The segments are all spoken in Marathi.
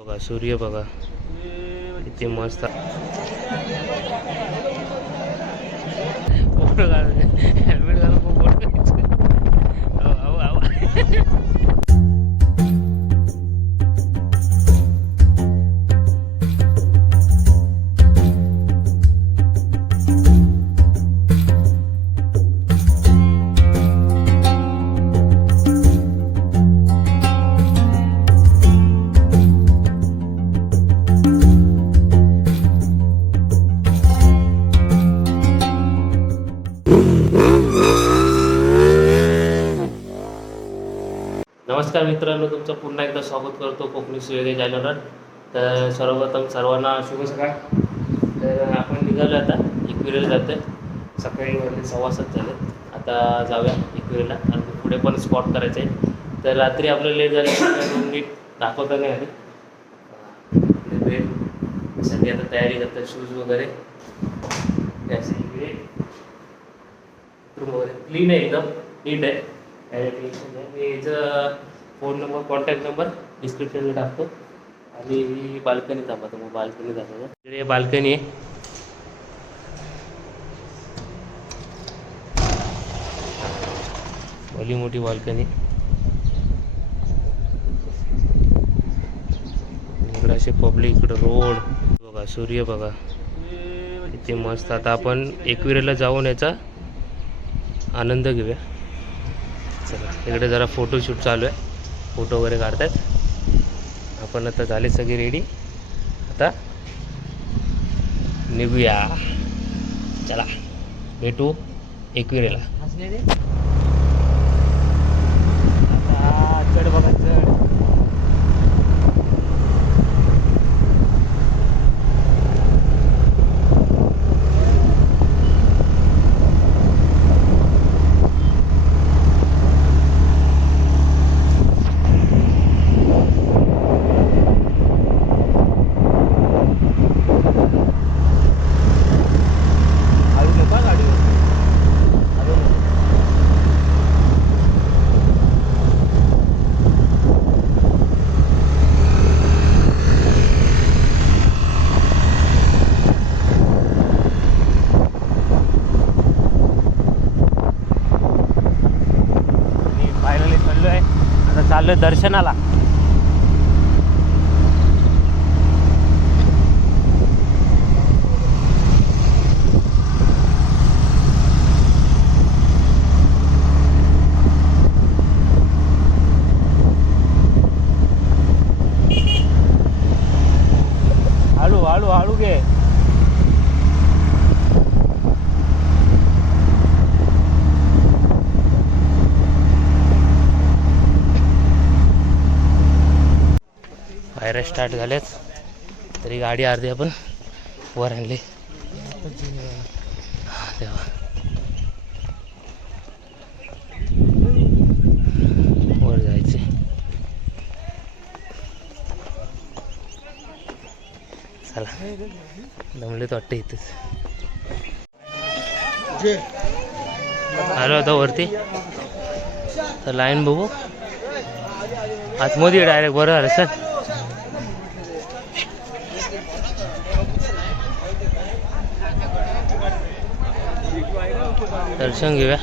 बघा सूर्य बघा. किती मस्त. हेल्मेट घालून खूप नमस्कार मित्रांनो तुमचं पुन्हा एकदा स्वागत करतो कोकणी सुयोगे चॅनलवर. तर सर्वप्रथम सर्वांना शुभ सकाळ. तर आपण निघालो आता एकविरेला जातो आहे सकाळी वाजले सव्वा सात झाले. आता जाऊया एकविरेला आणि पुढे पण स्पॉट करायचं आहे तर रात्री आपलं लेट झालं नीट दाखवता नाही आली. बेड सगळी आता तयारी करतात शूज वगैरे. इकडे रूम वगैरे. क्लीन आहे एकदम. नीट आहे. मी याचं फोन नंबर कॉन्टॅक्ट नंबर डिस्क्रिप्शनला टाकतो. आणि बाल्कनी दाखवतो मग बाल्कनी दाखवतो तिकडे बाल्कनी आहे. भली मोठी बाल्कनी. इकडं असे पब्लिक इकडं रोड बघा सूर्य बघा. किती मस्त. आता आपण एकविरेला जाऊन याचा आनंद घेऊया. चला इकडे जरा फोटोशूट चालू आहे. फोटो वगैरे काढतात आपण आता झाले सगळे रेडी आता निघूया. चला भेटू एकविरेला आता चढ बघा चढ हळू नका गाडी मी फायनली चाललो आहे आता दर्शनाला. स्टार्ट झालेत. तरी गाडी अर्धी आपण वर आणली. तेव्हा वर जायचे. चला. दमलेत तर वाटतं इथेच. आलो आता वरती. तर लाईन बघू. आतमध्ये डायरेक्ट बरं झालं सर दर्शन घेऊया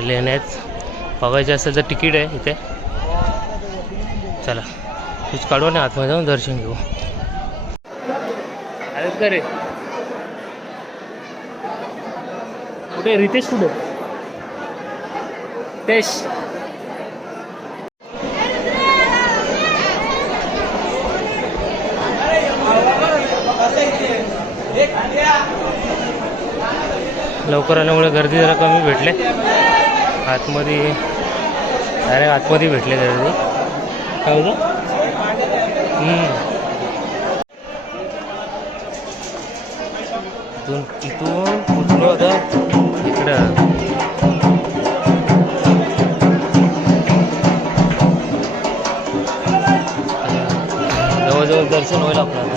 लेण्यात बघायचे असेल तर तिकीट आहे इथे. चला. तूच काढू आणि आतमध्ये जाऊन दर्शन घेऊ. अरे का रे? कुठे? रितेश कुठे? तेश लवकर आल्यामुळे गर्दी जरा कमी भेटले. आतमध्ये डायरेक्ट आतमध्ये भेटले गर्दी. काय होतं इथून दर्शन होईल आपल्याला.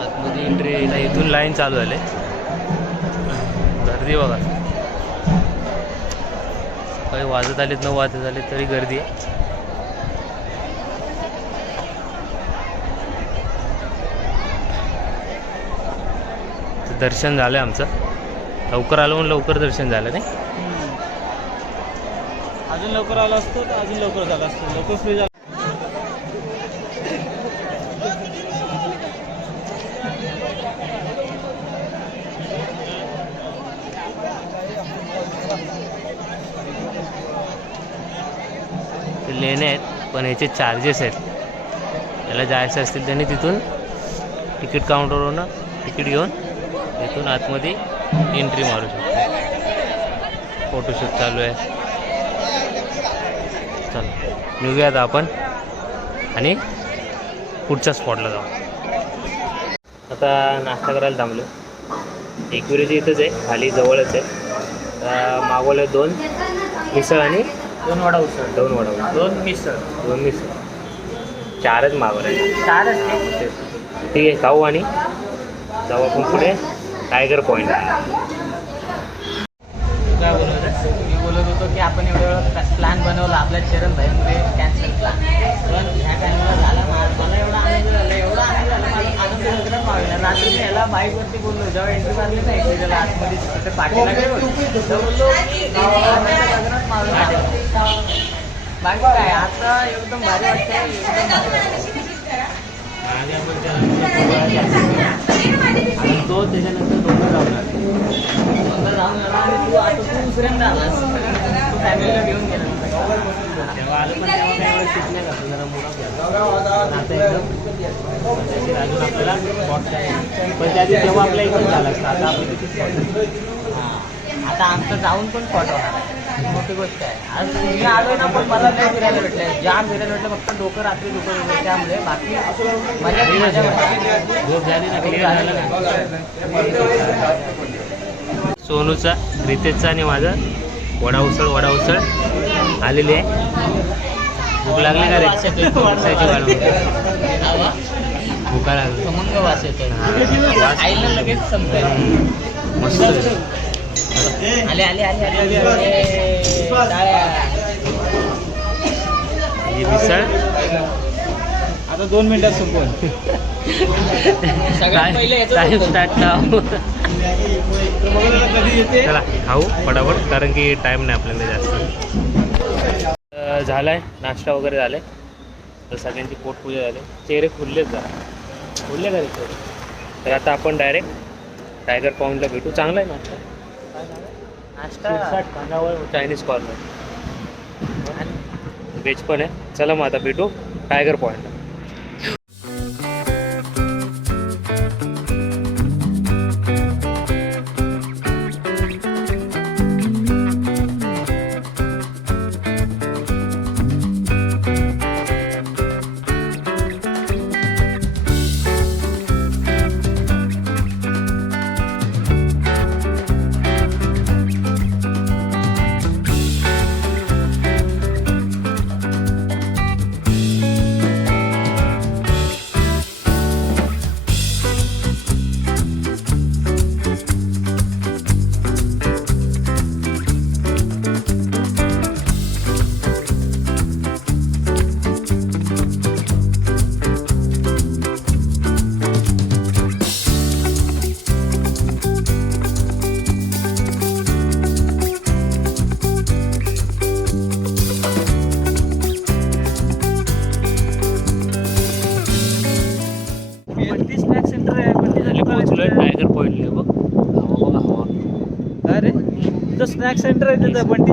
आतमध्ये एंट्रीला इथून लाईन चालू झाले. गर्दी बघा. काही वाजत आलेत न वाजत आले तरी गर्दी आहे. दर्शन झालं आमचं. लवकर आलो म्हणून लवकर दर्शन झालं नाही? अजून लवकर आलं असतं तर अजून लवकर झालं असतो. लवकर फ्री झालं ते लेणे याचे ह्याचे चार्जेस आहेत. त्याला जायचं असतील त्यांनी तिथून तिकीट काउंटरवरून तिकीट घेऊन तिथून आतमध्ये एंट्री मारू शकतो. फोटोशूट चालू आहे. चला निघूयात आपण आणि पुढच्या स्पॉटला जाऊ. आता नाश्ता करायला थांबलो. एकविरेची इथंच आहे खाली जवळच आहे. मागवलं दोन मिसळ आणि दोन वडा उसळ. दोन वडा दोन मिसळ. दोन मिसळ. चारच मागवले. चारच ते? ठीक आहे खाऊ आणि जाऊ आपण पुढे. टायगर पॉईंट काय बोलत होते? मी बोलत होतो की आपण एवढं प्लॅन बनवला. आपल्या चरण भाईमुळे कॅन्सल प्लॅन पण ह्या टायमाला झाला ना मला एवढा आनंद झाला एवढा आनंद झाला मला मावेना रात्री मी याला बाईकवरती बोललो. जेव्हा एंट्री मारली ना एकविरेला आतमध्ये तिथे पाठीला गेलो. तर बोललो की आनंद गगनात मावेना बाकी काय आता एकदम भारी वाटतं एकदम तो त्याच्यानंतर आला आणि तू आता तू दुसऱ्यांदा आलास. तू फॅमिलीला घेऊन गेला. तेव्हा आलं पण तेव्हा जरा आता एकदम अजून आपल्याला पण तेव्हा आपल्या झाला असता आता हां. आता आमचं जाऊन पण स्पॉट होणार आहे मोठी गोष्ट आहे आज मी आलोय ना पण मला नाही फिरायला भेटलं जाम फिरायला भेटलं फक्त डोकं रात्री दुखत होतं त्यामुळे बाकी मजा. झोप झाली ना क्लिअर झालं ना सोनूचा रितेशचा आणि माझा वडा उसळ वडा उसळ आलेली आहे. भूक लागली का रे? वास येतोय. उसाची वाट बघतोय. आवा. भुका लागली. खमंग वास लगेच मस्त. आले आले आले आले मिसळ. आता दोन मिनिटात संपवून. सगळ्यात पहिले. स्टार्ट लावू. चला खाऊ फटाफट कारण की टाईम नाही आपल्याला जास्त. अं, झालाय नाश्ता वगैरे झालाय. तर सगळ्यांची पोटपूजा झाली. चेहरे खुललेच जरा. खुलले का चेहरे? तर आता आपण डायरेक्ट टायगर पॉईंटला भेटू. चांगला आहे नाश्ता. चायनीज कॉर्नर व्हेज पण आहे. चला मग आता भेटू. टायगर पॉईंटला ಸೆಂಟರ್ ಐತದ ಬಂಟಿ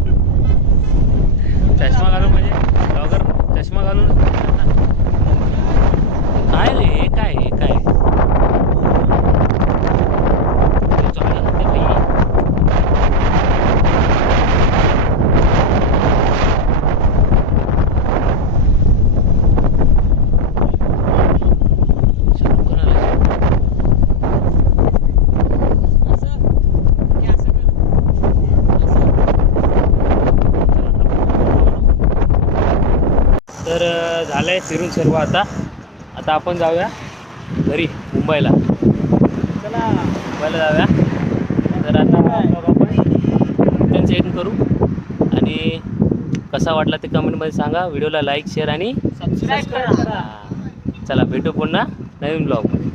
झालं आहे फिरून सर्व आता. आता आपण जाऊया घरी मुंबईला. चला. मुंबईला जाऊया. तर आता आपण त्यांचं एंड करू. आणि कसा वाटला ते कमेंटमध्ये सांगा. व्हिडिओला लाईक शेअर आणि सबस्क्राईब करा. चला भेटू पुन्हा नवीन ब्लॉगमध्ये